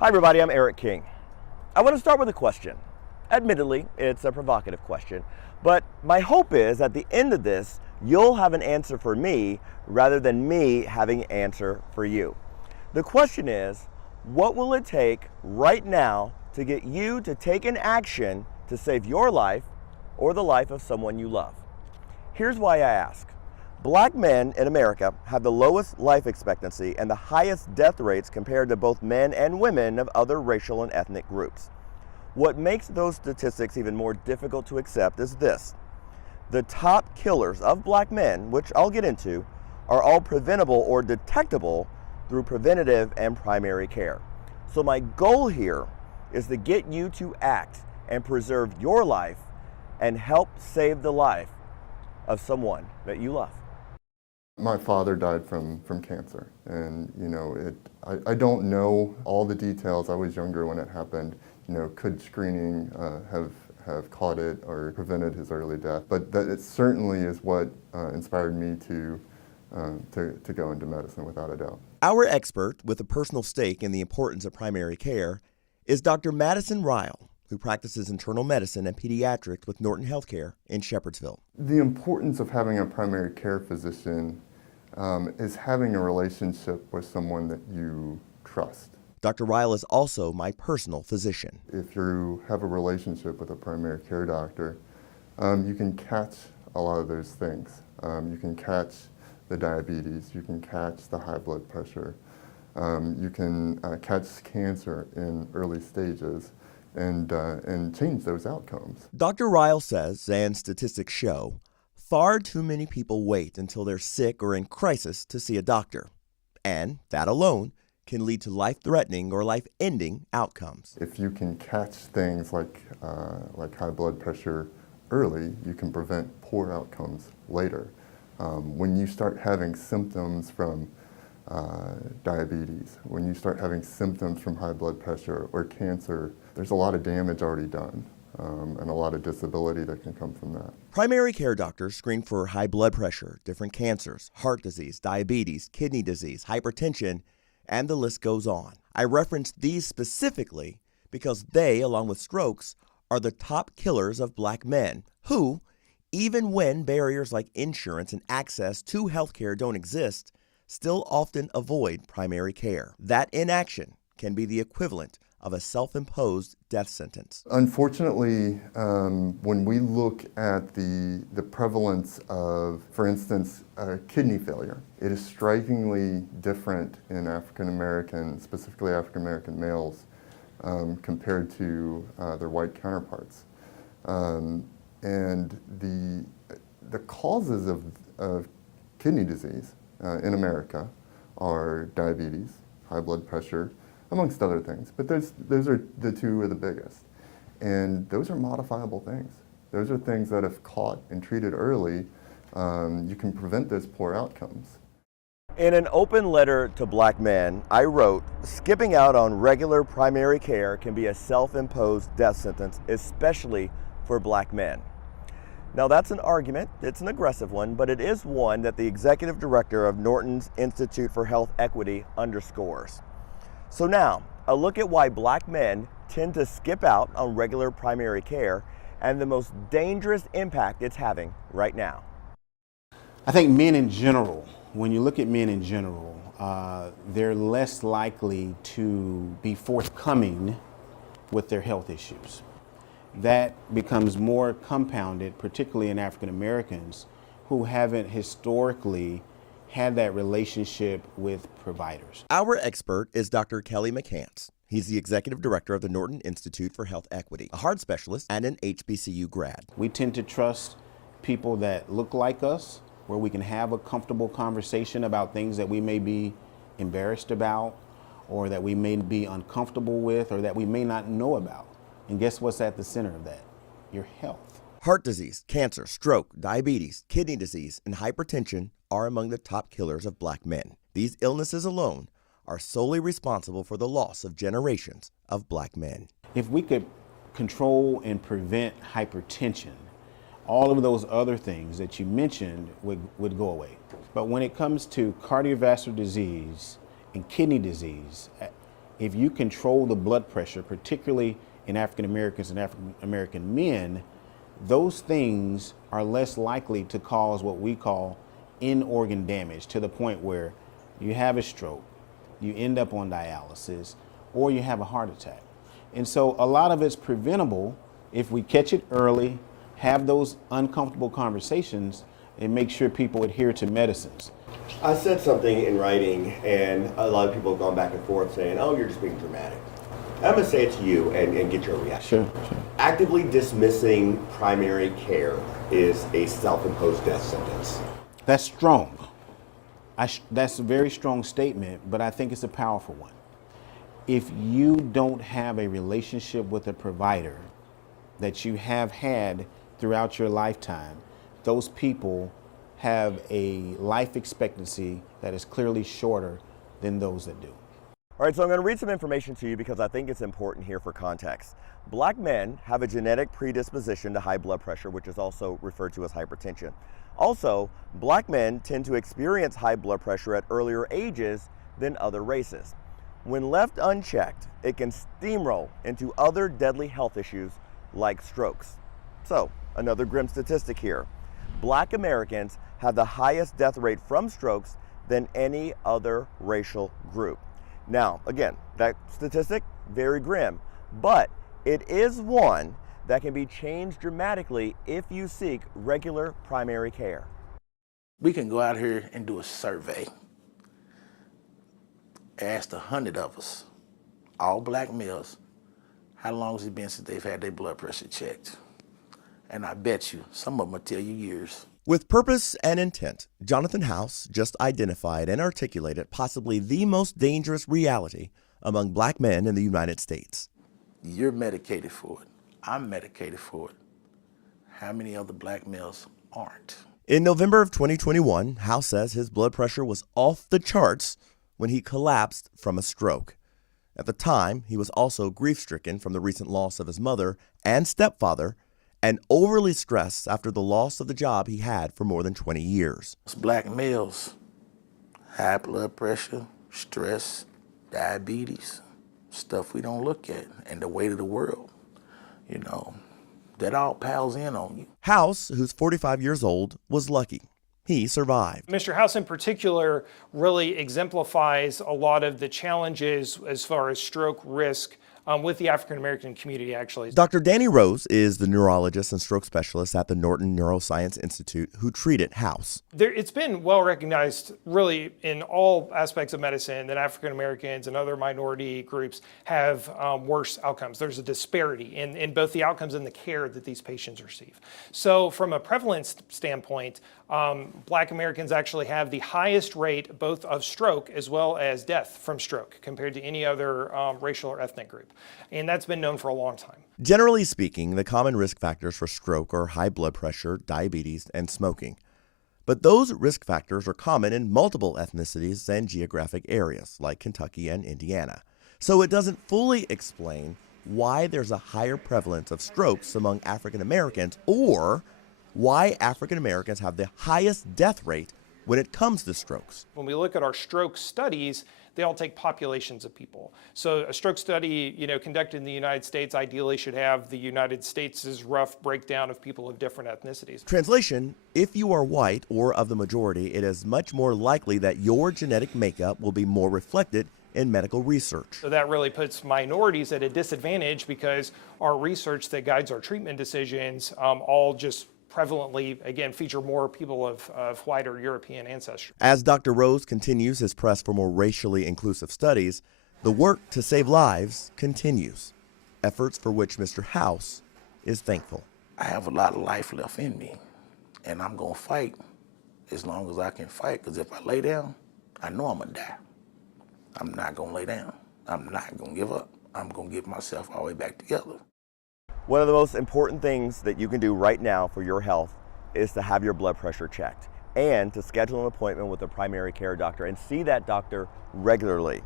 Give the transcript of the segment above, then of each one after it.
Hi everybody, I'm Eric King. I want to start with a question. Admittedly, it's a provocative question, but my hope is at the end of this, you'll have an answer for me rather than me having an answer for you. The question is, what will it take right now to get you to take an action to save your life or the life of someone you love? Here's why I ask. Black men in America have the lowest life expectancy and the highest death rates compared to both men and women of other racial and ethnic groups. What makes those statistics even more difficult to accept is this. The top killers of black men, which I'll get into, are all preventable or detectable through preventative and primary care. So my goal here is to get you to act and preserve your life and help save the life of someone that you love. My father died from cancer, and I don't know all the details. I was younger when it happened. Could screening have caught it or prevented his early death? But that it certainly is what inspired me to go into medicine, without a doubt. Our expert with a personal stake in the importance of primary care is Dr. Madison Ryle, who practices internal medicine and pediatrics with Norton Healthcare in Shepherdsville. The importance of having a primary care physician is having a relationship with someone that you trust. Dr. Ryle is also my personal physician. If you have a relationship with a primary care doctor, you can catch a lot of those things. You can catch the diabetes, you can catch the high blood pressure, you can catch cancer in early stages and change those outcomes. Dr. Ryle says, and statistics show, far too many people wait until they're sick or in crisis to see a doctor. And that alone can lead to life-threatening or life-ending outcomes. If you can catch things like high blood pressure early, you can prevent poor outcomes later. When you start having symptoms from diabetes, when you start having symptoms from high blood pressure or cancer, there's a lot of damage already done. And a lot of disability that can come from that. Primary care doctors screen for high blood pressure, different cancers, heart disease, diabetes, kidney disease, hypertension, and the list goes on. I referenced these specifically because they, along with strokes, are the top killers of black men who, even when barriers like insurance and access to healthcare don't exist, still often avoid primary care. That inaction can be the equivalent of a self-imposed death sentence. Unfortunately, when we look at the prevalence of, for instance, kidney failure, it is strikingly different in African American, specifically African American males, compared to their white counterparts. And the causes of kidney disease in America are diabetes, high blood pressure, amongst other things. But those are the two of the biggest. And those are modifiable things. Those are things that if caught and treated early, you can prevent those poor outcomes. In an open letter to black men, I wrote, skipping out on regular primary care can be a self-imposed death sentence, especially for black men. Now that's an argument, it's an aggressive one, but it is one that the executive director of Norton's Institute for Health Equity underscores. So now, a look at why black men tend to skip out on regular primary care and the most dangerous impact it's having right now. I think men in general, when you look at men in general, they're less likely to be forthcoming with their health issues. That becomes more compounded, particularly in African Americans who haven't historically had that relationship with providers. Our expert is Dr. Kelly McCants. He's the executive director of the Norton Institute for Health Equity, a heart specialist and an HBCU grad. We tend to trust people that look like us, where we can have a comfortable conversation about things that we may be embarrassed about, or that we may be uncomfortable with, or that we may not know about. And guess what's at the center of that? Your health. Heart disease, cancer, stroke, diabetes, kidney disease, and hypertension are among the top killers of black men. These illnesses alone are solely responsible for the loss of generations of black men. If we could control and prevent hypertension, all of those other things that you mentioned would go away. But when it comes to cardiovascular disease and kidney disease, If you control the blood pressure, particularly in African Americans and African American men, those things are less likely to cause what we call in-organ damage, to the point where you have a stroke, you end up on dialysis, or you have a heart attack. And so a lot of it's preventable if we catch it early, have those uncomfortable conversations, and make sure people adhere to medicines. I said something in writing, and a lot of people have gone back and forth saying, oh, you're just being dramatic. I'm going to say it to you and get your reaction. Sure. Actively dismissing primary care is a self-imposed death sentence. That's strong. That's a very strong statement, but I think it's a powerful one. If you don't have a relationship with a provider that you have had throughout your lifetime, those people have a life expectancy that is clearly shorter than those that do. All right, so I'm going to read some information to you because I think it's important here for context. Black men have a genetic predisposition to high blood pressure, which is also referred to as hypertension. Also, black men tend to experience high blood pressure at earlier ages than other races. When left unchecked, it can steamroll into other deadly health issues like strokes. So, another grim statistic here. Black Americans have the highest death rate from strokes than any other racial group. Now, again, that statistic, very grim, but it is one that can be changed dramatically if you seek regular primary care. We can go out here and do a survey. Ask 100 of us, all black males, how long has it been since they've had their blood pressure checked? And I bet you, some of them will tell you years. With purpose and intent, Jonathan House just identified and articulated possibly the most dangerous reality among black men in the United States. You're medicated for it. I'm medicated for it. How many other black males aren't? In November of 2021, House says his blood pressure was off the charts when he collapsed from a stroke. At the time, he was also grief-stricken from the recent loss of his mother and stepfather, and overly stressed after the loss of the job he had for more than 20 years. Black males, high blood pressure, stress, diabetes, stuff we don't look at, and the weight of the world, that all piles in on you. House, who's 45 years old, was lucky. He survived. Mr. House in particular really exemplifies a lot of the challenges as far as stroke risk with the African American community, actually. Dr. Danny Rose is the neurologist and stroke specialist at the Norton Neuroscience Institute who treated House. It's been well recognized really in all aspects of medicine that African Americans and other minority groups have worse outcomes. There's a disparity in both the outcomes and the care that these patients receive. So from a prevalence standpoint, Black Americans actually have the highest rate both of stroke as well as death from stroke compared to any other racial or ethnic group. And that's been known for a long time. Generally speaking, the common risk factors for stroke are high blood pressure, diabetes, and smoking. But those risk factors are common in multiple ethnicities and geographic areas, like Kentucky and Indiana. So it doesn't fully explain why there's a higher prevalence of strokes among African Americans, or why African Americans have the highest death rate when it comes to strokes. When we look at our stroke studies, they all take populations of people. So a stroke study, conducted in the United States ideally should have the United States' rough breakdown of people of different ethnicities. Translation: if you are white or of the majority, it is much more likely that your genetic makeup will be more reflected in medical research. So that really puts minorities at a disadvantage because our research that guides our treatment decisions all just prevalently, again, feature more people of white or European ancestry. As Dr. Rose continues his press for more racially inclusive studies, the work to save lives continues, efforts for which Mr. House is thankful. I have a lot of life left in me, and I'm going to fight as long as I can fight, because if I lay down, I know I'm going to die. I'm not going to lay down. I'm not going to give up. I'm going to get myself all the way back together. One of the most important things that you can do right now for your health is to have your blood pressure checked and to schedule an appointment with a primary care doctor and see that doctor regularly.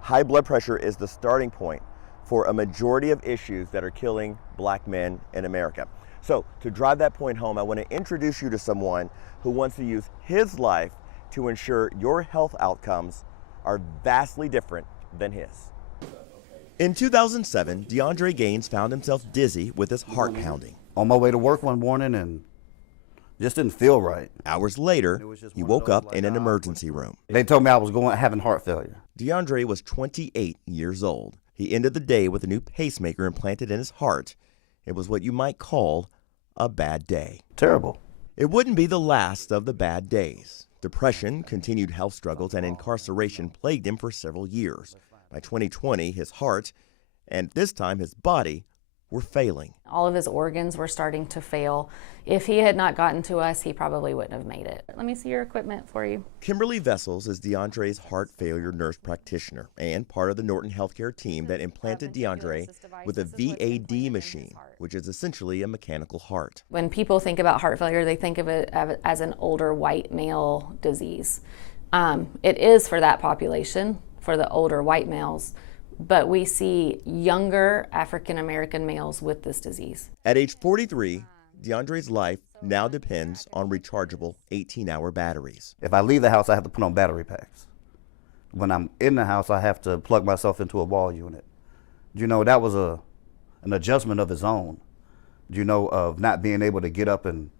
High blood pressure is the starting point for a majority of issues that are killing Black men in America. So to drive that point home, I want to introduce you to someone who wants to use his life to ensure your health outcomes are vastly different than his. In 2007, DeAndre Gaines found himself dizzy with his heart pounding. On my way to work one morning and just didn't feel right. Hours later, he woke up in an emergency room. They told me I was having heart failure. DeAndre was 28 years old. He ended the day with a new pacemaker implanted in his heart. It was what you might call a bad day. Terrible. It wouldn't be the last of the bad days. Depression, continued health struggles, and incarceration plagued him for several years. By 2020, his heart, and this time his body, were failing. All of his organs were starting to fail. If he had not gotten to us, he probably wouldn't have made it. Let me see your equipment for you. Kimberly Vessels is DeAndre's heart failure nurse practitioner and part of the Norton Healthcare team that implanted DeAndre with a VAD machine, which is essentially a mechanical heart. When people think about heart failure, they think of it as an older white male disease. It is for that population, for the older white males, but we see younger African American males with this disease. At age 43, DeAndre's life now depends on rechargeable 18-hour batteries. If I leave the house, I have to put on battery packs. When I'm in the house, I have to plug myself into a wall unit. You know, that was an adjustment of its own, you know, of not being able to get up and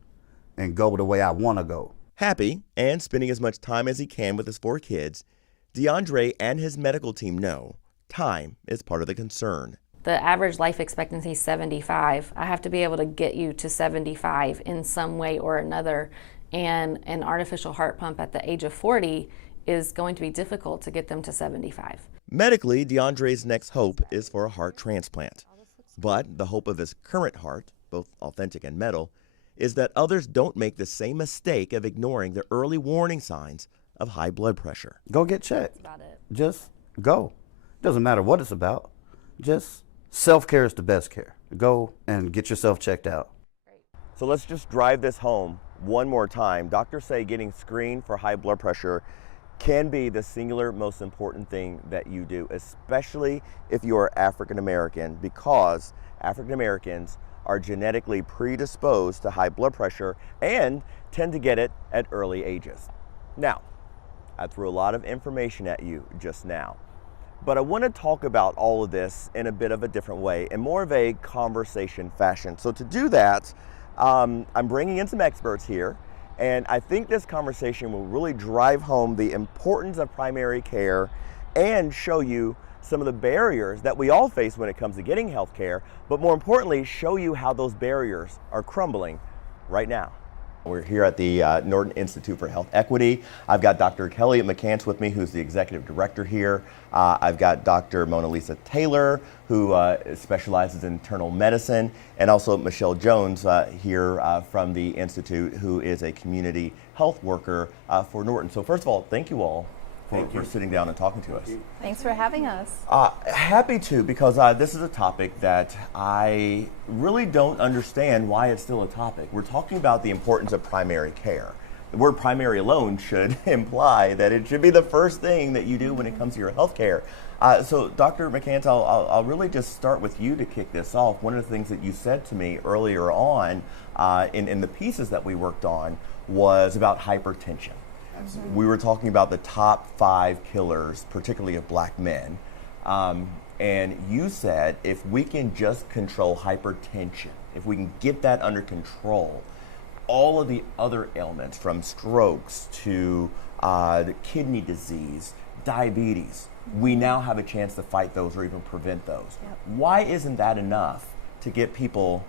go the way I want to go. Happy and spending as much time as he can with his 4 kids, DeAndre and his medical team know time is part of the concern. The average life expectancy is 75. I have to be able to get you to 75 in some way or another. And an artificial heart pump at the age of 40 is going to be difficult to get them to 75. Medically, DeAndre's next hope is for a heart transplant. But the hope of his current heart, both authentic and metal, is that others don't make the same mistake of ignoring the early warning signs of high blood pressure. Go get checked. That's about it. Just go. Doesn't matter what it's about. Just self-care is the best care. Go and get yourself checked out. So let's just drive this home one more time. Doctors say getting screened for high blood pressure can be the singular most important thing that you do, especially if you are African American, because African Americans are genetically predisposed to high blood pressure and tend to get it at early ages. Now, I threw a lot of information at you just now, but I want to talk about all of this in a bit of a different way, in more of a conversation fashion. So to do that, I'm bringing in some experts here, and I think this conversation will really drive home the importance of primary care and show you some of the barriers that we all face when it comes to getting health care, but more importantly, show you how those barriers are crumbling right now. We're here at the Norton Institute for Health Equity. I've got Dr. Kelly McCants with me, who's the executive director here. I've got Dr. Mona Lisa Taylor, who specializes in internal medicine, and also Michelle Jones here from the Institute, who is a community health worker for Norton. So first of all, thank you all for sitting down and talking to us. Thanks for having us. Happy to, because this is a topic that I really don't understand why it's still a topic. We're talking about the importance of primary care. The word primary alone should imply that it should be the first thing that you do when it comes to your health care. So Dr. McCants, I'll really just start with you to kick this off. One of the things that you said to me earlier on in the pieces that we worked on was about hypertension. We were talking about the top 5 killers, particularly of black men. And you said if we can just control hypertension, if we can get that under control, all of the other ailments from strokes to kidney disease, diabetes, we now have a chance to fight those or even prevent those. Yep. Why isn't that enough to get people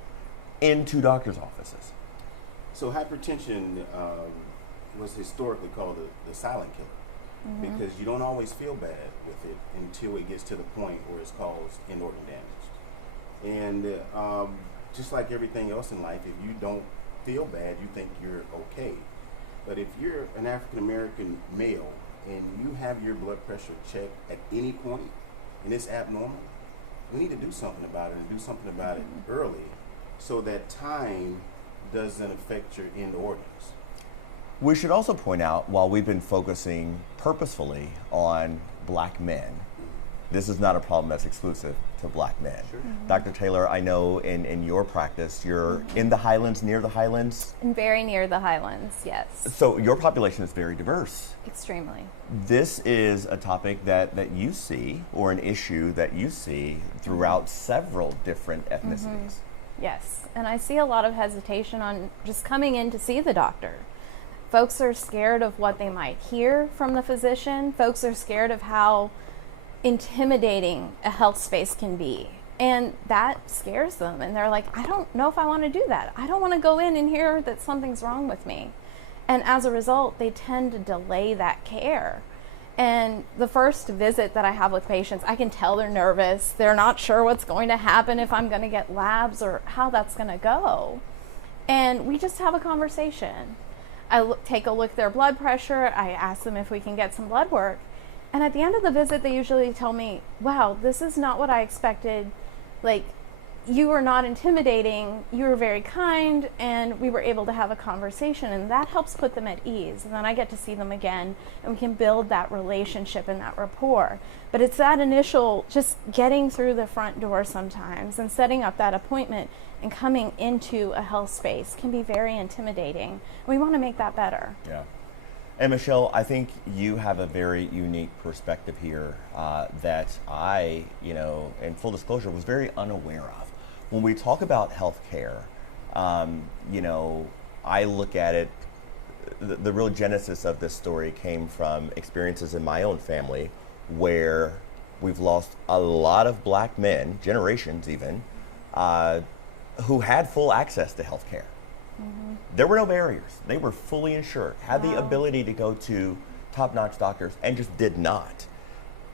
into doctors' offices? So hypertension was historically called the silent killer, because you don't always feel bad with it until it gets to the point where it's caused end organ damage. And just like everything else in life, if you don't feel bad, you think you're okay. But if you're an African American male and you have your blood pressure checked at any point and it's abnormal, we need to do something about it, and do something about it early so that time doesn't affect your end organs. We should also point out, while we've been focusing purposefully on black men, this is not a problem that's exclusive to black men. Dr. Taylor, I know in your practice, you're in the Highlands, near the Highlands. And very near the Highlands, yes. So your population is very diverse. Extremely. This is a topic that you see, or an issue that you see throughout several different ethnicities. Yes, and I see a lot of hesitation on just coming in to see the doctor. Folks are scared of what they might hear from the physician. Folks are scared of how intimidating a health space can be. And that scares them. And they're like, I don't know if I want to do that. I don't want to go in and hear that something's wrong with me. And as a result, they tend to delay that care. And the first visit that I have with patients, I can tell they're nervous. They're not sure what's going to happen, if I'm going to get labs or how that's going to go. And we just have a conversation. I take a look at their blood pressure. I ask them if we can get some blood work. And at the end of the visit, they usually tell me, wow, this is not what I expected. Like, you were not intimidating, you were very kind, and we were able to have a conversation, and that helps put them at ease. And then I get to see them again, and we can build that relationship and that rapport. But it's that initial, just getting through the front door sometimes and setting up that appointment and coming into a health space can be very intimidating. We want to make that better. Yeah. And Michelle, I think you have a very unique perspective here that I, in full disclosure, was very unaware of. When we talk about healthcare, I look at it, the real genesis of this story came from experiences in my own family where we've lost a lot of black men, generations even, who had full access to healthcare. There were no barriers. They were fully insured, had the ability to go to top-notch doctors, and just did not.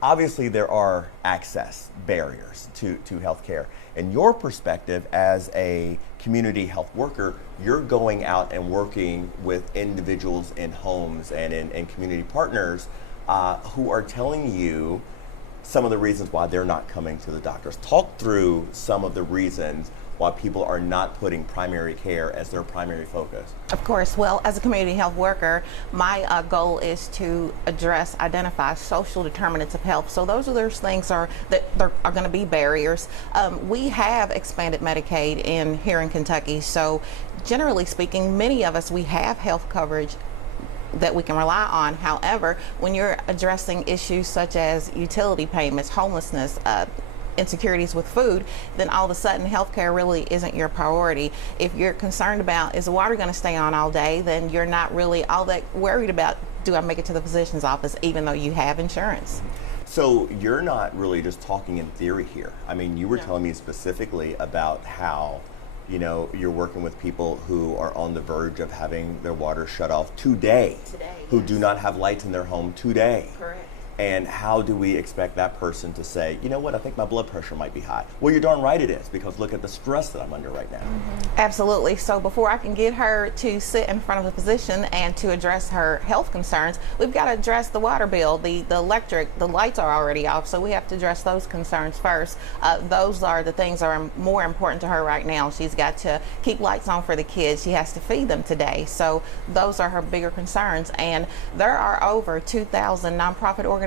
Obviously, there are access barriers to healthcare. In your perspective as a community health worker, you're going out and working with individuals in homes and in community partners who are telling you some of the reasons why they're not coming to the doctors. Talk through some of the reasons why people are not putting primary care as their primary focus. Of course. Well, as a community health worker, my goal is to identify social determinants of health. So those things that are going to be barriers. We have expanded Medicaid here in Kentucky. So generally speaking, many of us, we have health coverage that we can rely on. However, when you're addressing issues such as utility payments, homelessness, insecurities with food, then all of a sudden healthcare really isn't your priority. If you're concerned about, is the water going to stay on all day, then you're not really all that worried about, do I make it to the physician's office even though you have insurance? So you're not really just talking in theory here. I mean, you were telling me specifically about how you're working with people who are on the verge of having their water shut off today, who do not have lights in their home today. Correct. And how do we expect that person to say, you know what, I think my blood pressure might be high? Well, you're darn right it is, because look at the stress that I'm under right now. Absolutely. So before I can get her to sit in front of the physician and to address her health concerns, we've got to address the water bill, the electric, the lights are already off, so we have to address those concerns first. Those are the things that are more important to her right now. She's got to keep lights on for the kids. She has to feed them today. So those are her bigger concerns. And there are over 2,000 nonprofit organizations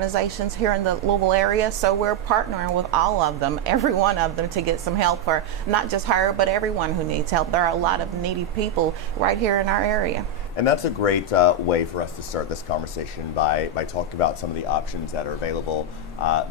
here in the Louisville area, so we're partnering with all of them, every one of them, to get some help for not just her, but everyone who needs help. There are a lot of needy people right here in our area. And that's a great way for us to start this conversation by talking about some of the options that are available,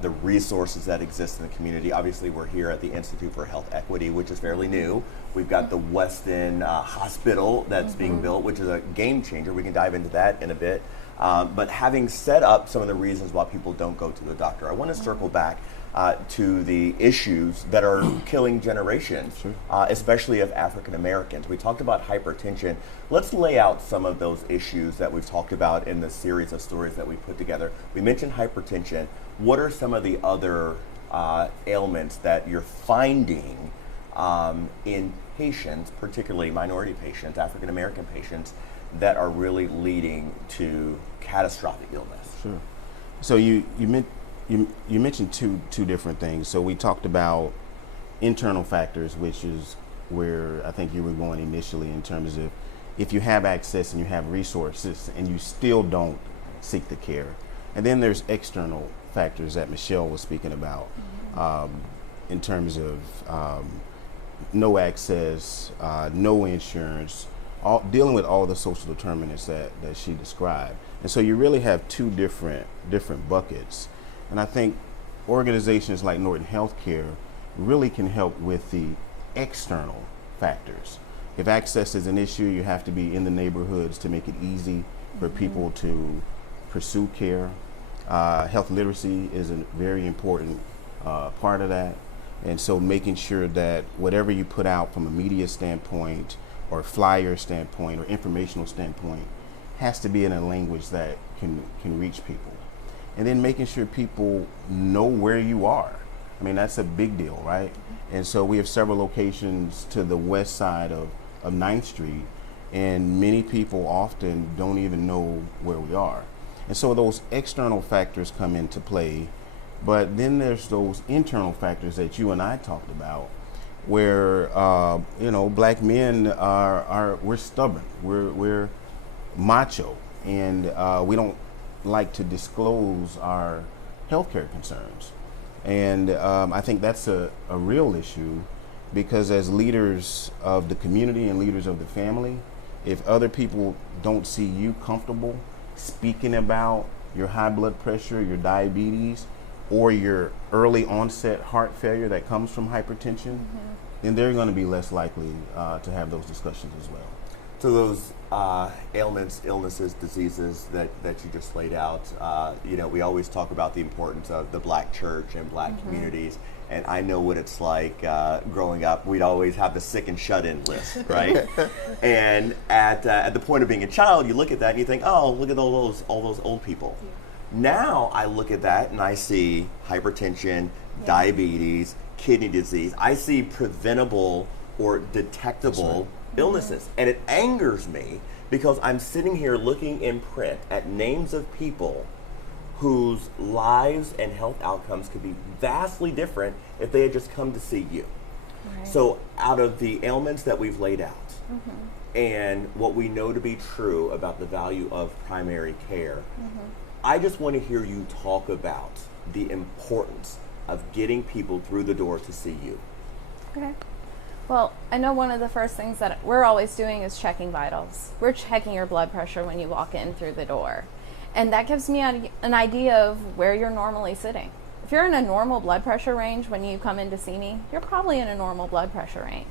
the resources that exist in the community. Obviously, we're here at the Institute for Health Equity, which is fairly new. We've got the Weston Hospital that's being built, which is a game changer. We can dive into that in a bit. But having set up some of the reasons why people don't go to the doctor, I want to circle back to the issues that are killing generations, especially of African Americans. We talked about hypertension. Let's lay out some of those issues that we've talked about in the series of stories that we put together. We mentioned hypertension. What are some of the other ailments that you're finding in patients, particularly minority patients, African American patients, that are really leading to catastrophic illness? Sure. So you mentioned two different things. So we talked about internal factors, which is where I think you were going initially, in terms of if you have access and you have resources and you still don't seek the care. And then there's external factors that Michelle was speaking about, in terms of no access, no insurance, dealing with all the social determinants that she described. And so you really have two different buckets. And I think organizations like Norton Healthcare really can help with the external factors. If access is an issue, you have to be in the neighborhoods to make it easy for people to pursue care. Health literacy is a very important part of that. And so making sure that whatever you put out from a media standpoint or flyer standpoint or informational standpoint has to be in a language that can reach people. And then making sure people know where you are. I mean, that's a big deal, right? And so we have several locations to the west side of 9th Street, and many people often don't even know where we are. And so those external factors come into play, but then there's those internal factors that you and I talked about, where black men we're stubborn, we're macho, and we don't like to disclose our healthcare concerns. And I think that's a real issue, because as leaders of the community and leaders of the family, if other people don't see you comfortable speaking about your high blood pressure, your diabetes, or your early onset heart failure that comes from hypertension, then they're going to be less likely to have those discussions as well. So those ailments, illnesses, diseases that you just laid out, we always talk about the importance of the black church and black communities. And I know what it's like growing up. We'd always have the sick and shut-in list, right? And at the point of being a child, you look at that and you think, oh, look at all those old people. Yeah. Now I look at that and I see hypertension, diabetes, kidney disease. I see preventable or detectable illnesses. And it angers me because I'm sitting here looking in print at names of people whose lives and health outcomes could be vastly different if they had just come to see you. Right. So out of the ailments that we've laid out and what we know to be true about the value of primary care, I just want to hear you talk about the importance of getting people through the door to see you. Okay. Well, I know one of the first things that we're always doing is checking vitals. We're checking your blood pressure when you walk in through the door. And that gives me an idea of where you're normally sitting. If you're in a normal blood pressure range when you come in to see me, you're probably in a normal blood pressure range.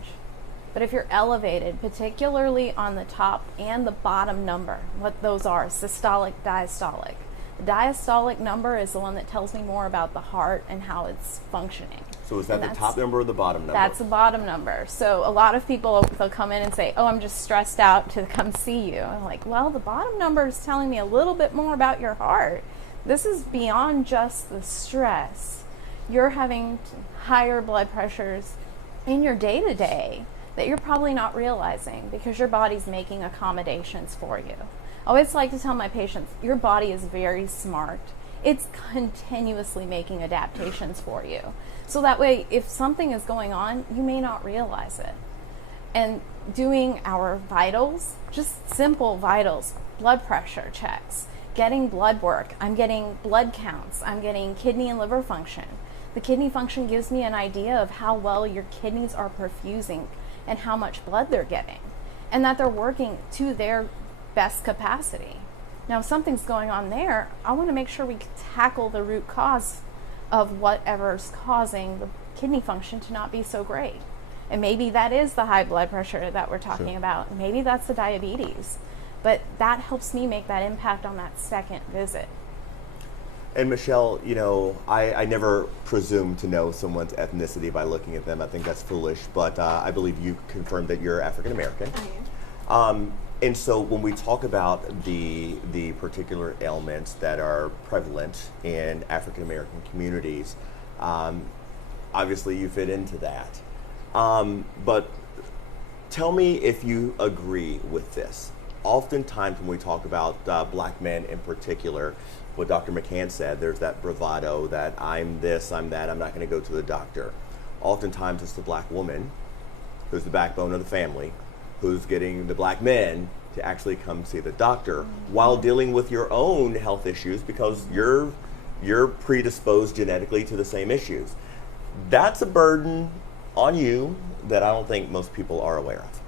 But if you're elevated, particularly on the top and the bottom number, what those are, systolic, diastolic. The diastolic number is the one that tells me more about the heart and how it's functioning. So is that the top number or the bottom number? That's the bottom number. So a lot of people, they'll come in and say, oh, I'm just stressed out to come see you. I'm like, well, the bottom number is telling me a little bit more about your heart. This is beyond just the stress. You're having higher blood pressures in your day-to-day that you're probably not realizing because your body's making accommodations for you. I always like to tell my patients, your body is very smart. It's continuously making adaptations for you. So that way, if something is going on, you may not realize it. And doing our vitals, just simple vitals, blood pressure checks, getting blood work, I'm getting blood counts, I'm getting kidney and liver function. The kidney function gives me an idea of how well your kidneys are perfusing and how much blood they're getting, and that they're working to their best capacity. Now, if something's going on there, I want to make sure we tackle the root cause of whatever's causing the kidney function to not be so great. And maybe that is the high blood pressure that we're talking about. Maybe that's the diabetes. But that helps me make that impact on that second visit. And Michelle, I never presume to know someone's ethnicity by looking at them. I think that's foolish. But I believe you confirmed that you're African American. I am. And so when we talk about the particular ailments that are prevalent in African American communities, obviously you fit into that. But tell me if you agree with this. Oftentimes when we talk about black men in particular, what Dr. McCann said, there's that bravado that I'm this, I'm that, I'm not going to go to the doctor. Oftentimes it's the black woman who's the backbone of the family who's getting the black men to actually come see the doctor while dealing with your own health issues because you're you're predisposed genetically to the same issues. That's a burden on you that I don't think most people are aware of.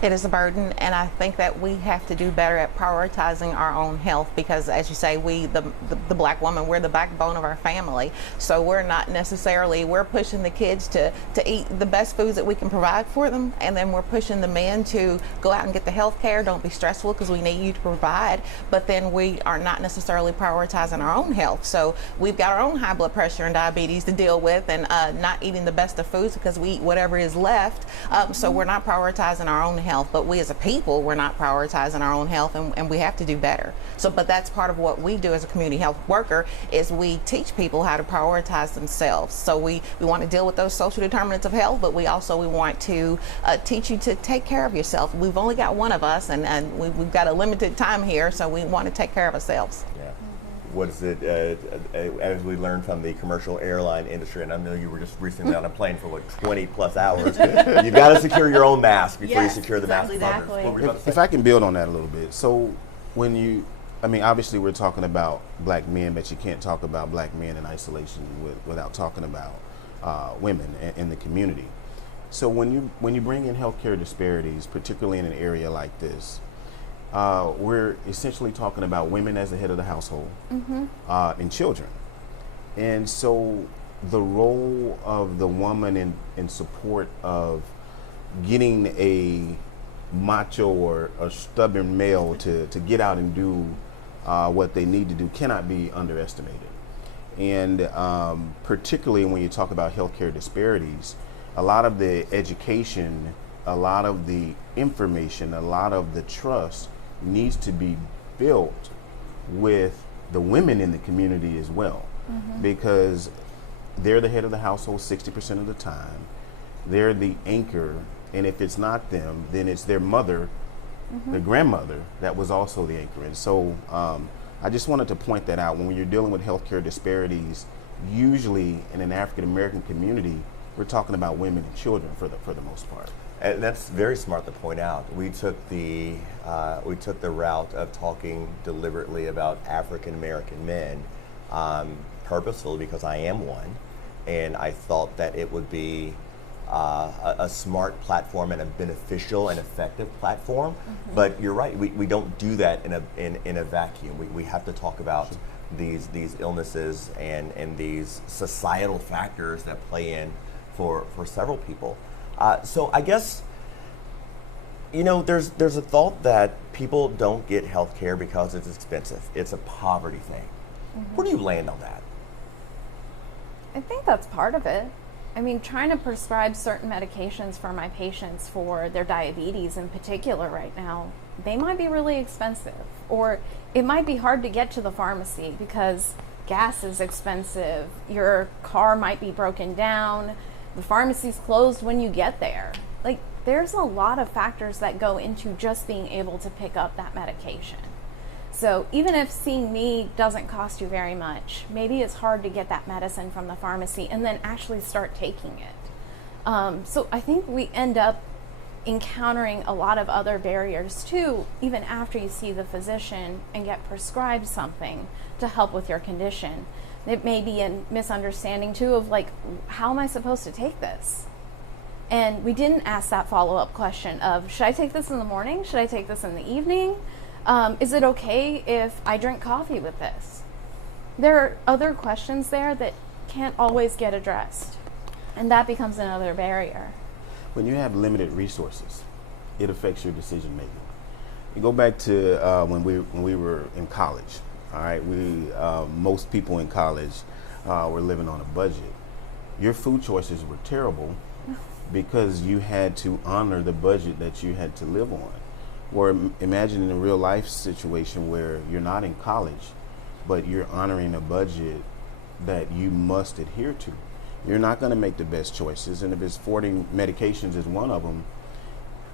It is a burden, and I think that we have to do better at prioritizing our own health because, as you say, the black woman, we're the backbone of our family. So we're not necessarily, we're pushing the kids to eat the best foods that we can provide for them, and then we're pushing the men to go out and get the health care. Don't be stressful because we need you to provide, but then we are not necessarily prioritizing our own health. So we've got our own high blood pressure and diabetes to deal with, and not eating the best of foods because we eat whatever is left. So we're not prioritizing our own health, but we as a people, we're not prioritizing our own health, and we have to do better. So, but that's part of what we do as a community health worker is we teach people how to prioritize themselves. So we want to deal with those social determinants of health, but we want to teach you to take care of yourself. We've only got one of us, and we've got a limited time here, so we want to take care of ourselves. Yeah. What is it, as we learned from the commercial airline industry, and I know you were just recently on a plane for, 20 plus hours, you've got to secure your own mask before you secure the mask of others. What were you about to say? If I can build on that a little bit. So when obviously we're talking about black men, but you can't talk about black men in isolation without talking about women in the community. So when you bring in healthcare disparities, particularly in an area like this, we're essentially talking about women as the head of the household and children. And so the role of the woman in support of getting a macho or a stubborn male to get out and do what they need to do cannot be underestimated. And particularly when you talk about healthcare disparities, a lot of the education, a lot of the information, a lot of the trust needs to be built with the women in the community as well, because they're the head of the household 60% of the time. They're the anchor, and if it's not them, then it's their mother, the grandmother, that was also the anchor. And so I just wanted to point that out. When you're dealing with healthcare disparities, usually in an African American community, we're talking about women and children for the most part. And that's very smart to point out. We took the route of talking deliberately about African American men, purposefully because I am one, and I thought that it would be a smart platform and a beneficial and effective platform. But you're right. We don't do that in a vacuum. We have to talk about these illnesses and these societal factors that play in for several people. So I guess, there's a thought that people don't get health care because it's expensive. It's a poverty thing. Where do you land on that? I think that's part of it. I mean, trying to prescribe certain medications for my patients for their diabetes in particular right now, they might be really expensive, or it might be hard to get to the pharmacy because gas is expensive, your car might be broken down, the pharmacy's closed when you get there. Like, there's a lot of factors that go into just being able to pick up that medication. So even if seeing me doesn't cost you very much, maybe it's hard to get that medicine from the pharmacy and then actually start taking it. So I think we end up encountering a lot of other barriers too, even after you see the physician and get prescribed something to help with your condition. It may be a misunderstanding too of how am I supposed to take this? And we didn't ask that follow-up question of, should I take this in the morning? Should I take this in the evening? Is it okay if I drink coffee with this? There are other questions there that can't always get addressed, and that becomes another barrier. When you have limited resources, it affects your decision making. You go back to when we were in college. All right, most people in college were living on a budget. Your food choices were terrible because you had to honor the budget that you had to live on. Or imagine in a real life situation where you're not in college, but you're honoring a budget that you must adhere to. You're not going to make the best choices, and if it's 40 medications is one of them,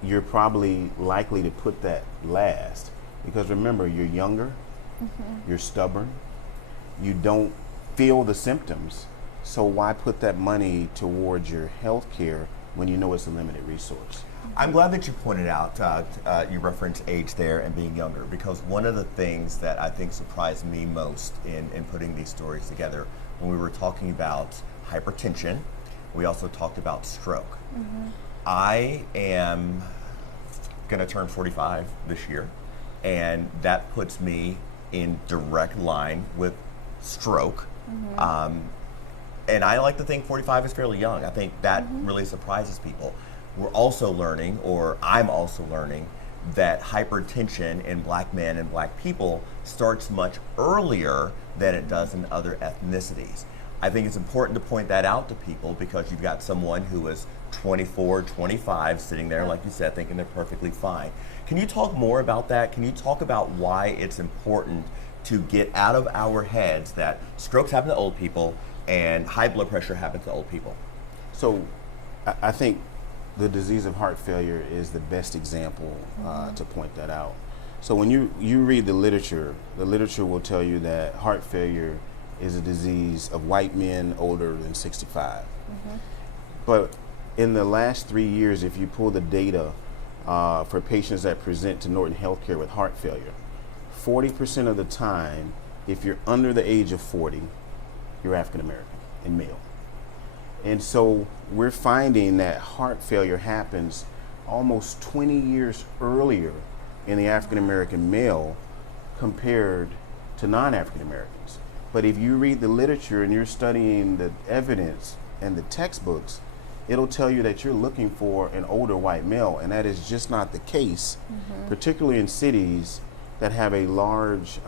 you're probably likely to put that last. Because remember, you're younger, you're stubborn, you don't feel the symptoms, so why put that money towards your health care when you know it's a limited resource? I'm glad that you pointed out, you referenced age there and being younger, because one of the things that I think surprised me most in putting these stories together, when we were talking about hypertension, we also talked about stroke. I am going to turn 45 this year, and that puts me in direct line with stroke. And I like to think 45 is fairly young. I think that really surprises people. We're also learning, or I'm also learning, that hypertension in black men and black people starts much earlier than it does in other ethnicities. I think it's important to point that out to people, because you've got someone who is 24, 25 sitting there, like you said, thinking they're perfectly fine. Can you talk more about that? Can you talk about why it's important to get out of our heads that strokes happen to old people and high blood pressure happens to old people? So I think the disease of heart failure is the best example to point that out. So when you read the literature will tell you that heart failure is a disease of white men older than 65. But in the last 3 years, if you pull the data for patients that present to Norton Healthcare with heart failure, 40% of the time, if you're under the age of 40, you're African American and male. And so we're finding that heart failure happens almost 20 years earlier in the African American male compared to non-African Americans. But if you read the literature and you're studying the evidence and the textbooks, it'll tell you that you're looking for an older white male, and that is just not the case, particularly in cities that have a large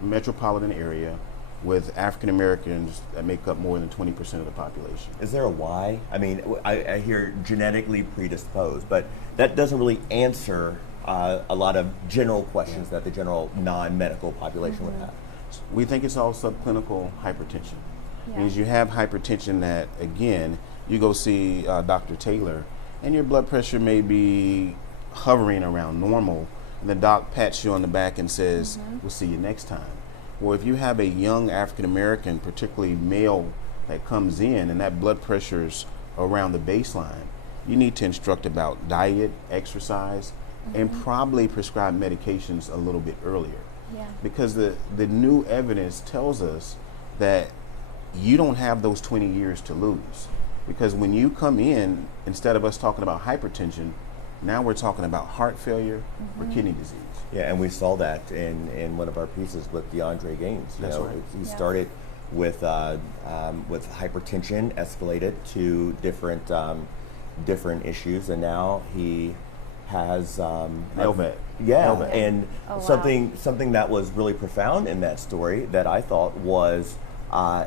metropolitan area with African Americans that make up more than 20% of the population. Is there a why? I mean, I hear genetically predisposed, but that doesn't really answer a lot of general questions that the general non-medical population would have. We think it's all subclinical hypertension. Means you have hypertension that, again, you go see Dr. Taylor, and your blood pressure may be hovering around normal, and the doc pats you on the back and says, we'll see you next time. Well, if you have a young African American, particularly male, that comes in and that blood pressure's around the baseline, you need to instruct about diet, exercise, and probably prescribe medications a little bit earlier. Because the new evidence tells us that you don't have those 20 years to lose. Because when you come in, instead of us talking about hypertension, now we're talking about heart failure or kidney disease. Yeah, and we saw that in one of our pieces with DeAndre Gaines. That's right. He started with hypertension, escalated to different issues, and now he has LVAD. Yeah, LVAD. and something that was really profound in that story that I thought was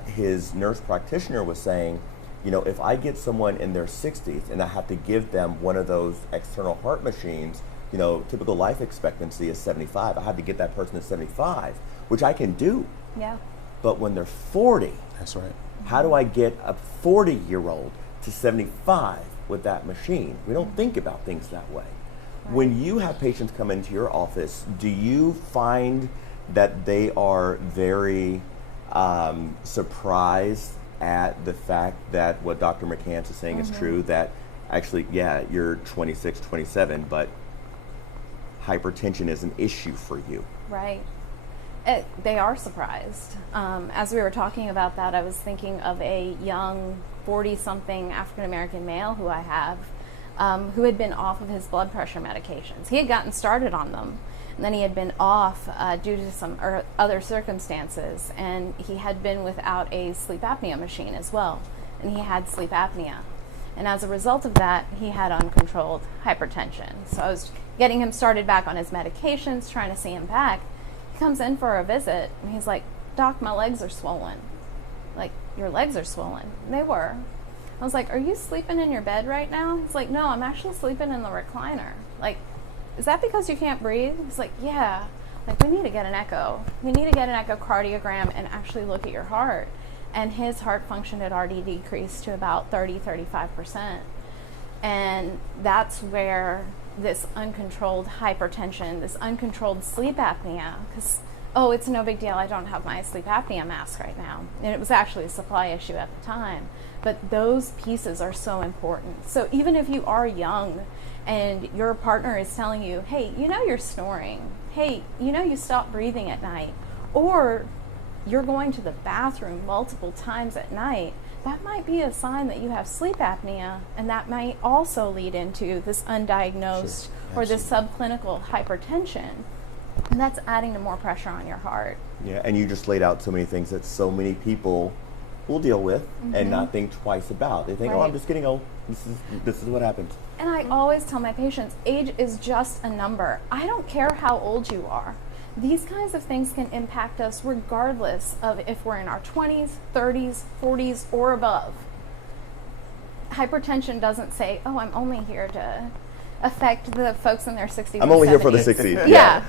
his nurse practitioner was saying, you know, if I get someone in their 60s and I have to give them one of those external heart machines, you know, typical life expectancy is 75. I have to get that person at 75, which I can do. Yeah. But when they're 40, That's right. how do I get a 40-year-old to 75 with that machine? We don't think about things that way. When you have patients come into your office, do you find that they are very surprised at the fact that what Dr. McCants is saying is true, that actually, yeah, you're 26, 27, but hypertension is an issue for you? Right. They are surprised. As we were talking about that, I was thinking of a young 40-something African-American male who I have, who had been off of his blood pressure medications. He had gotten started on them, and then he had been off due to some other circumstances, and he had been without a sleep apnea machine as well, and he had sleep apnea. And as a result of that, he had uncontrolled hypertension. So I was getting him started back on his medications, trying to see him back. He comes in for a visit, and he's like, "Doc, my legs are swollen." Like, "Your legs are swollen?" And they were. I was like, "Are you sleeping in your bed right now?" He's like, "No, I'm actually sleeping in the recliner." Like, "Is that because you can't breathe?" He's like, "Yeah." Like, "We need to get an echo. We need to get an echocardiogram and actually look at your heart." And his heart function had already decreased to about 30-35%. And that's where this uncontrolled hypertension, this uncontrolled sleep apnea, because oh, it's no big deal, I don't have my sleep apnea mask right now. And it was actually a supply issue at the time. But those pieces are so important. So even if you are young and your partner is telling you, hey, you know you're snoring, hey, you know you stop breathing at night, or you're going to the bathroom multiple times at night, that might be a sign that you have sleep apnea, and that might also lead into this undiagnosed or this subclinical hypertension. And that's adding to more pressure on your heart. Yeah, and you just laid out so many things that so many people will deal with and not think twice about. They think, oh, I'm just getting old. This is what happens. And I always tell my patients, age is just a number. I don't care how old you are. These kinds of things can impact us regardless of if we're in our 20s, 30s, 40s, or above. Hypertension doesn't say, oh, I'm only here to affect the folks in their 60s. I'm only here for the 60s. Yeah.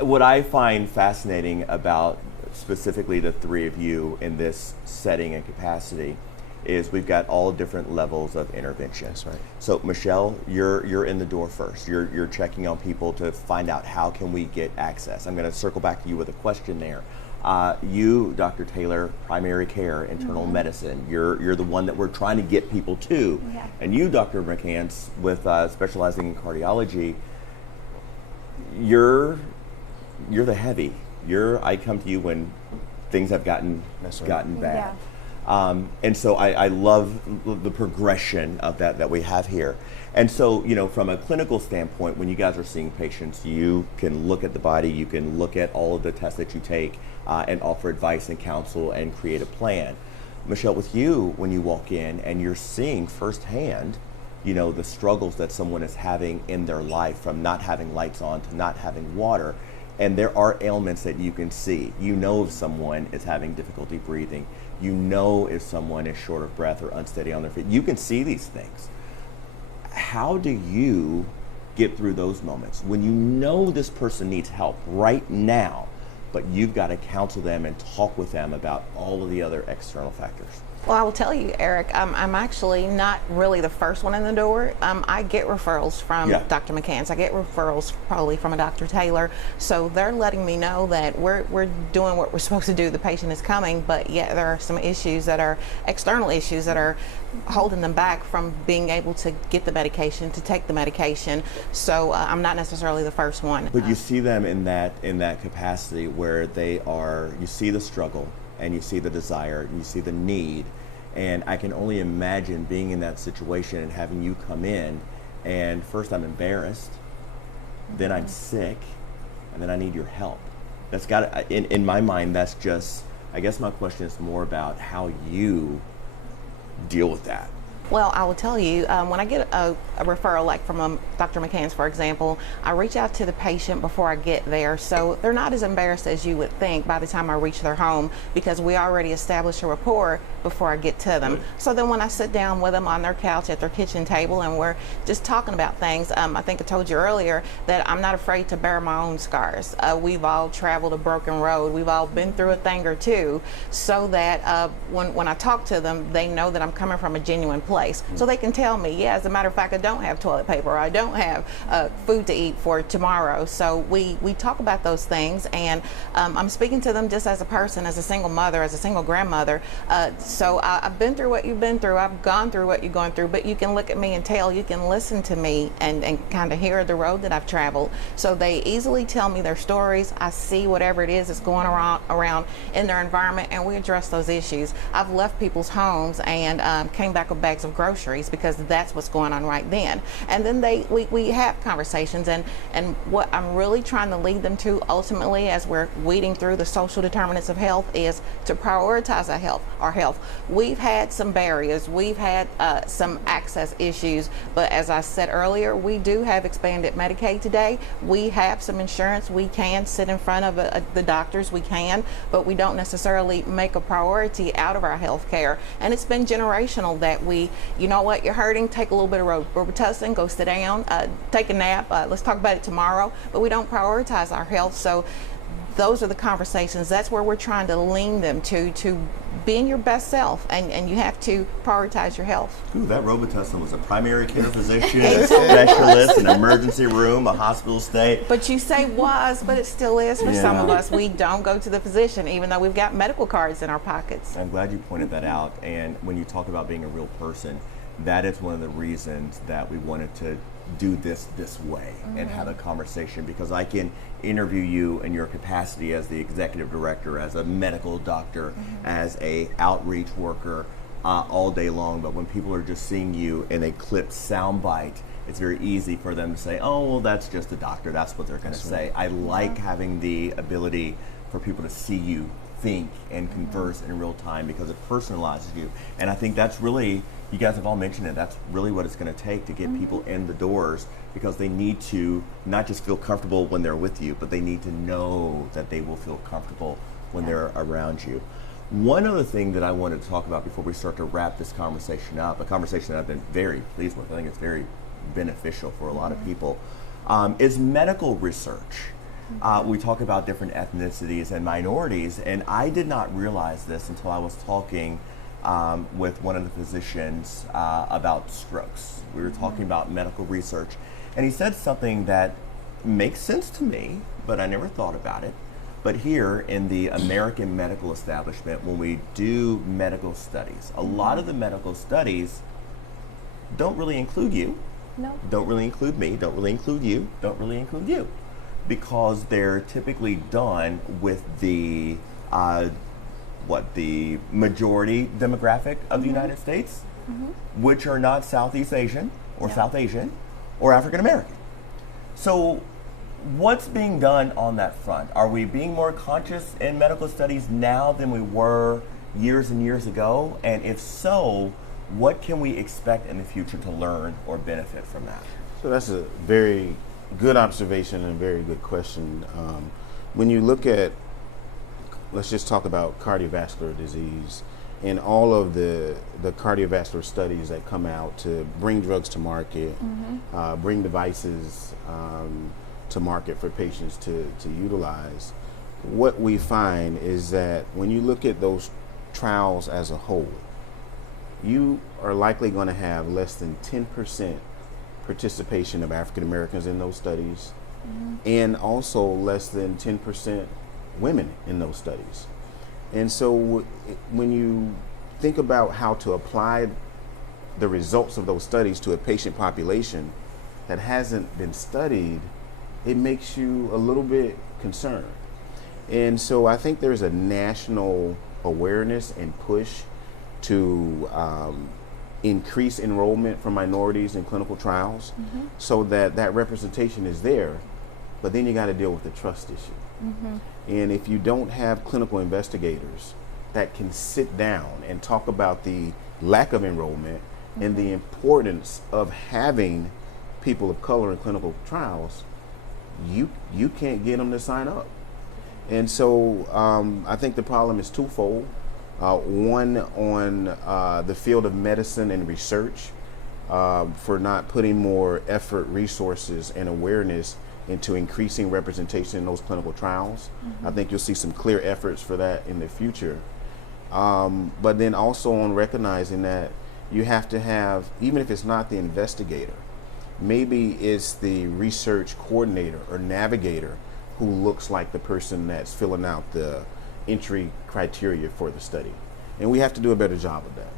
What I find fascinating about specifically the three of you in this setting and capacity is we've got all different levels of intervention. That's right. So Michelle, you're in the door first. You're checking on people to find out how can we get access. I'm going to circle back to you with a question there. You, Dr. Taylor, primary care, internal medicine. You're the one that we're trying to get people to. Yeah. And you, Dr. McCants, with specializing in cardiology, you're the heavy. I come to you when things have gotten bad. Yeah. And so I love the progression of that we have here. And so, from a clinical standpoint, when you guys are seeing patients, you can look at the body, you can look at all of the tests that you take and offer advice and counsel and create a plan. Michelle, with you, when you walk in and you're seeing firsthand, the struggles that someone is having in their life, from not having lights on to not having water, and there are ailments that you can see. If someone is having difficulty breathing. If someone is short of breath or unsteady on their feet. You can see these things. How do you get through those moments when you know this person needs help right now, but you've got to counsel them and talk with them about all of the other external factors? Well, I will tell you, Eric, I'm actually not really the first one in the door. I get referrals from Dr. McCants. I get referrals probably from a Dr. Taylor. So they're letting me know that we're doing what we're supposed to do. The patient is coming, but yet there are some issues that are external issues that are holding them back from being able to get the medication, to take the medication. So I'm not necessarily the first one. But you see them in that capacity where you see the struggle, and you see the desire, and you see the need. And I can only imagine being in that situation and having you come in, and first I'm embarrassed, then I'm sick, and then I need your help. That's got in my mind, that's just, I guess my question is more about how you deal with that. Well, I will tell you, when I get a referral, like from Dr. McCants, for example, I reach out to the patient before I get there, so they're not as embarrassed as you would think by the time I reach their home, because we already established a rapport before I get to them. So then when I sit down with them on their couch at their kitchen table and we're just talking about things, I think I told you earlier that I'm not afraid to bear my own scars. We've all traveled a broken road. We've all been through a thing or two, so that when I talk to them, they know that I'm coming from a genuine place. So they can tell me, yeah, as a matter of fact, I don't have toilet paper, or I don't have food to eat for tomorrow. So we talk about those things, and I'm speaking to them just as a person, as a single mother, as a single grandmother. So I've been through what you've been through, I've gone through what you're going through, but you can look at me and tell, you can listen to me and kind of hear the road that I've traveled. So they easily tell me their stories. I see whatever it is that's going around in their environment, and we address those issues. I've left people's homes and came back with bags of groceries because that's what's going on right then. And then we have conversations, and what I'm really trying to lead them to ultimately, as we're weeding through the social determinants of health, is to prioritize our health. We've had some barriers, we've had some access issues, but as I said earlier, we do have expanded Medicaid today. We have some insurance. We can sit in front of the doctors, we can, but we don't necessarily make a priority out of our health care. And it's been generational that you know what, you're hurting, take a little bit of Robitussin, go sit down, take a nap, let's talk about it tomorrow, but we don't prioritize our health. So those are the conversations. That's where we're trying to lean them to being your best self, and you have to prioritize your health. Ooh, that Robitussin was a primary care physician, a specialist, an emergency room, a hospital stay. But you say was, but it still is for some Yeah. of us. We don't go to the physician, even though we've got medical cards in our pockets. I'm glad you pointed that out. And when you talk about being a real person, that is one of the reasons that we wanted to do this way and have a conversation, because I can interview you in your capacity as the executive director, as a medical doctor, as a outreach worker all day long. But when people are just seeing you in a clipped soundbite, it's very easy for them to say, oh, well, that's just a doctor. That's what they're going to say. I like having the ability for people to see you think and converse in real time, because it personalizes you. And I think that's really, you guys have all mentioned it, that's really what it's going to take to get people in the doors, because they need to not just feel comfortable when they're with you, but they need to know that they will feel comfortable when they're around you. One other thing that I wanted to talk about before we start to wrap this conversation up, a conversation that I've been very pleased with, I think it's very beneficial for a lot of people, is medical research. We talk about different ethnicities and minorities, and I did not realize this until I was talking with one of the physicians about strokes. We were talking about medical research, and he said something that makes sense to me, but I never thought about it. But here in the American medical establishment, when we do medical studies, a lot of the medical studies don't really include you, don't really include me, don't really include you, don't really include you, because they're typically done with the the majority demographic of the United States, which are not Southeast Asian or South Asian or African American. So what's being done on that front? Are we being more conscious in medical studies now than we were years and years ago? And if so, what can we expect in the future to learn or benefit from that? So that's a very good observation and a very good question. When you look at, let's just talk about cardiovascular disease and all of the cardiovascular studies that come out to bring drugs to market, bring devices to market for patients to utilize. What we find is that when you look at those trials as a whole, you are likely going to have less than 10% participation of African Americans in those studies, and also less than 10% women in those studies. And so when you think about how to apply the results of those studies to a patient population that hasn't been studied, it makes you a little bit concerned. And so I think there's a national awareness and push to increase enrollment for minorities in clinical trials, so that that representation is there. But then you got to deal with the trust issue. And if you don't have clinical investigators that can sit down and talk about the lack of enrollment and the importance of having people of color in clinical trials, you can't get them to sign up. And so I think the problem is twofold. One on the field of medicine and research for not putting more effort, resources, and awareness into increasing representation in those clinical trials. I think you'll see some clear efforts for that in the future. But then also on recognizing that you have to have, even if it's not the investigator, maybe it's the research coordinator or navigator who looks like the person that's filling out the entry criteria for the study. And we have to do a better job of that.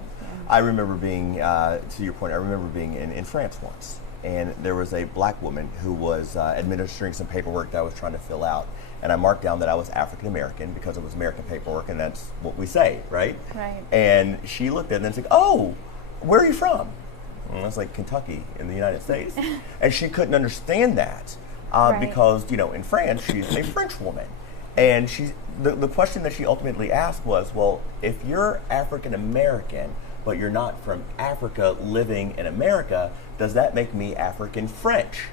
I remember being, to your point, I remember being in France once, and there was a black woman who was administering some paperwork that I was trying to fill out, and I marked down that I was African American because it was American paperwork, and that's what we say, right? Right. And she looked at it and said, "Oh, where are you from?" And I was like, "Kentucky, in the United States." And she couldn't understand that because, in France, she's a French woman. And the question that she ultimately asked was, well, if you're African American, but you're not from Africa living in America, does that make me African French?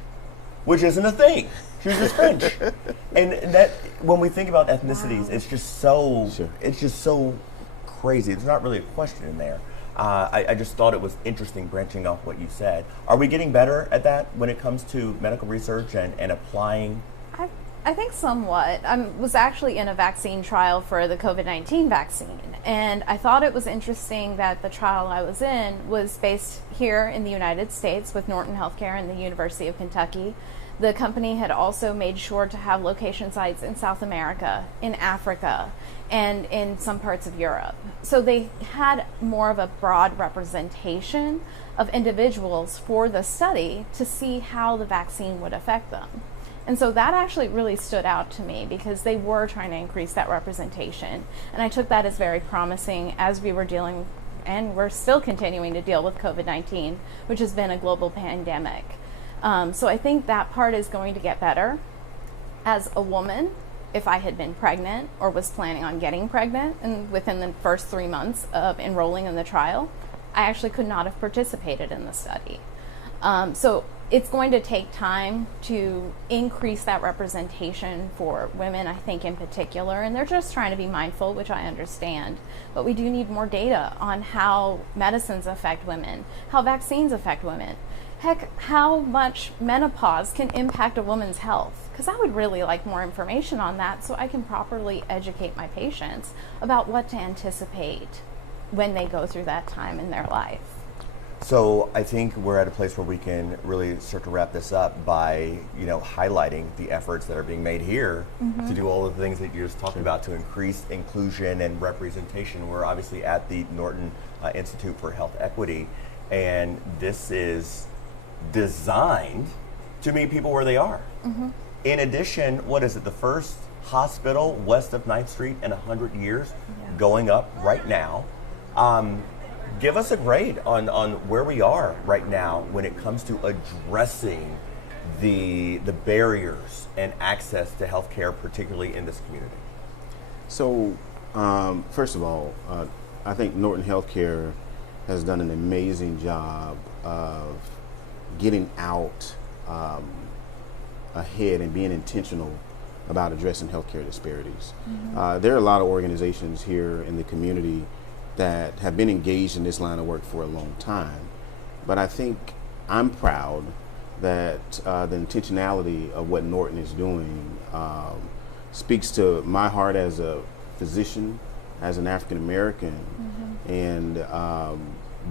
Which isn't a thing. She was just French. And that, when we think about ethnicities, it's just so crazy. There's not really a question in there. I just thought it was interesting branching off what you said. Are we getting better at that when it comes to medical research and applying I think somewhat. I was actually in a vaccine trial for the COVID-19 vaccine, and I thought it was interesting that the trial I was in was based here in the United States with Norton Healthcare and the University of Kentucky. The company had also made sure to have location sites in South America, in Africa, and in some parts of Europe. So they had more of a broad representation of individuals for the study to see how the vaccine would affect them. And so that actually really stood out to me because they were trying to increase that representation. And I took that as very promising as we were dealing, and we're still continuing to deal with COVID-19, which has been a global pandemic. So I think that part is going to get better. As a woman, if I had been pregnant or was planning on getting pregnant and within the first 3 months of enrolling in the trial, I actually could not have participated in the study. So it's going to take time to increase that representation for women, I think, in particular, and they're just trying to be mindful, which I understand. But we do need more data on how medicines affect women, how vaccines affect women, heck, how much menopause can impact a woman's health. Because I would really like more information on that so I can properly educate my patients about what to anticipate when they go through that time in their life. So I think we're at a place where we can really start to wrap this up by, highlighting the efforts that are being made here to do all of the things that you just talked about to increase inclusion and representation. We're obviously at the Norton Institute for Health Equity, and this is designed to meet people where they are. In addition, what is it, the first hospital west of 9th Street in 100 years going up right now. Give us a grade on where we are right now when it comes to addressing the barriers and access to healthcare, particularly in this community. So, first of all, I think Norton Healthcare has done an amazing job of getting out ahead and being intentional about addressing healthcare disparities. There are a lot of organizations here in the community that have been engaged in this line of work for a long time, but I think I'm proud that the intentionality of what Norton is doing speaks to my heart as a physician, as an African American, and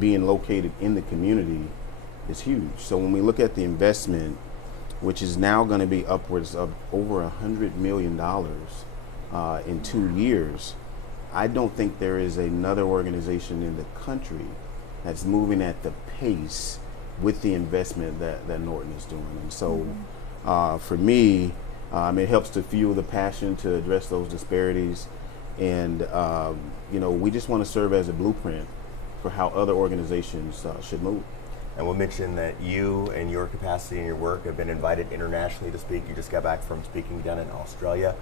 being located in the community is huge. So when we look at the investment, which is now going to be upwards of over $100 million in 2 years, I don't think there is another organization in the country that's moving at the pace with the investment that Norton is doing. And so for me, it helps to fuel the passion to address those disparities. And, we just want to serve as a blueprint for how other organizations should move. And we'll mention that you and your capacity and your work have been invited internationally to speak. You just got back from speaking down in Australia.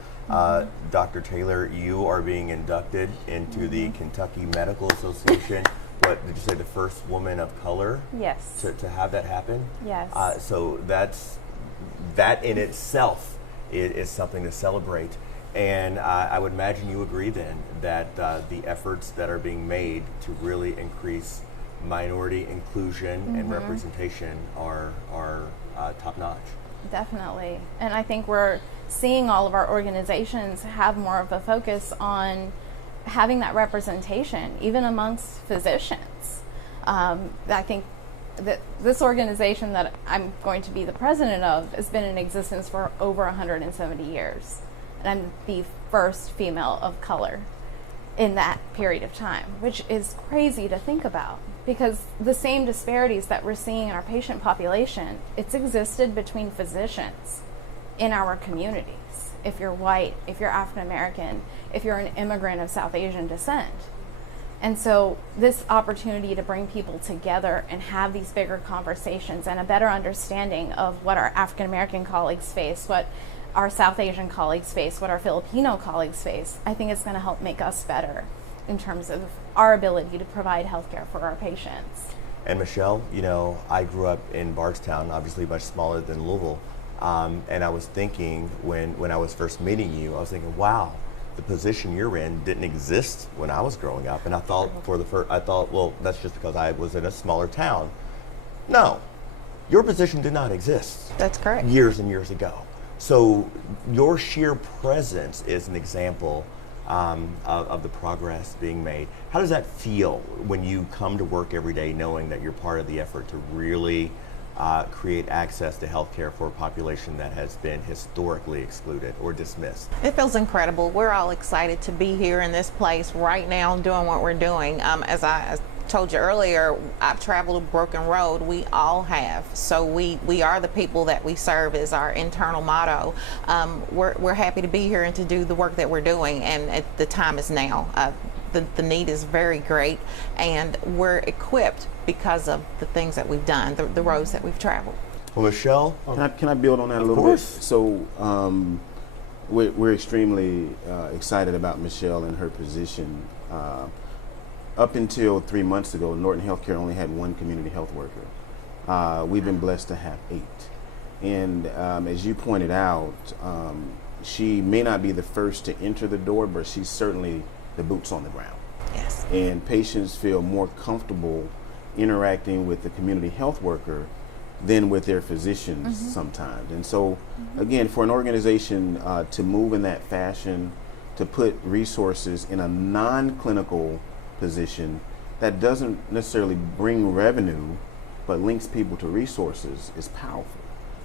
Dr. Taylor, you are being inducted into the Kentucky Medical Association. What did you say, the first woman of color? Yes. To have that happen? Yes. So that in itself is something to celebrate. And I would imagine you agree then that the efforts that are being made to really increase minority inclusion and representation are top notch. Definitely. And I think we're seeing all of our organizations have more of a focus on having that representation, even amongst physicians. I think that this organization that I'm going to be the president of has been in existence for over 170 years. And I'm the first female of color in that period of time, which is crazy to think about. Because the same disparities that we're seeing in our patient population, it's existed between physicians in our communities. If you're white, if you're African American, if you're an immigrant of South Asian descent. And so this opportunity to bring people together and have these bigger conversations and a better understanding of what our African American colleagues face, what our South Asian colleagues face, what our Filipino colleagues face, I think it's going to help make us better in terms of our ability to provide healthcare for our patients. And Michelle, I grew up in Bardstown, obviously much smaller than Louisville, and I was thinking when I was first meeting you, I was thinking, wow, the position you're in didn't exist when I was growing up, and I thought well, that's just because I was in a smaller town. No, your position did not exist. That's correct. Years and years ago. So your sheer presence is an example of the progress being made. How does that feel when you come to work every day knowing that you're part of the effort to really create access to healthcare for a population that has been historically excluded or dismissed? It feels incredible. We're all excited to be here in this place right now doing what we're doing. As I told you earlier, I've traveled a broken road. We all have. So we are the people that we serve is our internal motto. We're happy to be here and to do the work that we're doing, and the time is now. The need is very great, and we're equipped because of the things that we've done, the roads that we've traveled. Well, Michelle? Can I build on that a little bit? So we're extremely excited about Michelle and her position. Up until 3 months ago, Norton Healthcare only had one community health worker. We've been blessed to have 8. And as you pointed out, she may not be the first to enter the door, but she's certainly the boots on the ground. Yes. And patients feel more comfortable interacting with the community health worker than with their physicians sometimes. And so, again, for an organization to move in that fashion, to put resources in a non-clinical position that doesn't necessarily bring revenue, but links people to resources is powerful.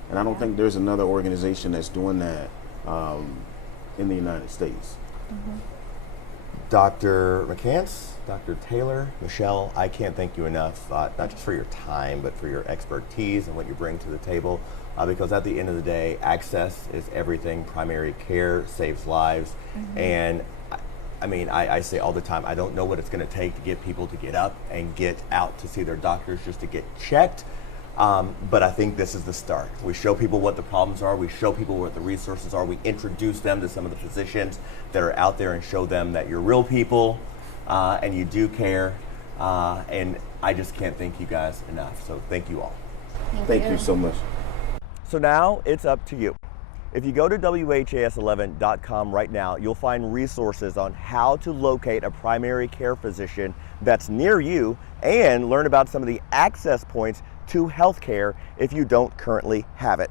And I don't think there's another organization that's doing that in the United States. Dr. McCants, Dr. Taylor, Michelle, I can't thank you enough, not just for your time, but for your expertise and what you bring to the table. Because at the end of the day, access is everything. Primary care saves lives. And I say all the time, I don't know what it's going to take to get people to get up and get out to see their doctors just to get checked. But I think this is the start. We show people what the problems are. We show people what the resources are. We introduce them to some of the physicians that are out there and show them that you're real people and you do care. And I just can't thank you guys enough. So thank you all. Thank you so much. So now it's up to you. If you go to WHAS11.com right now, you'll find resources on how to locate a primary care physician that's near you and learn about some of the access points to healthcare if you don't currently have it.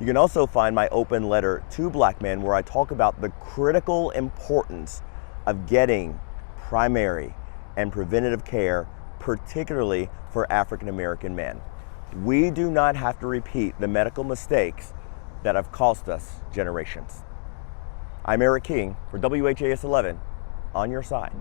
You can also find my open letter to Black men where I talk about the critical importance of getting primary and preventative care, particularly for African American men. We do not have to repeat the medical mistakes that have cost us generations. I'm Eric King for WHAS 11, on your side.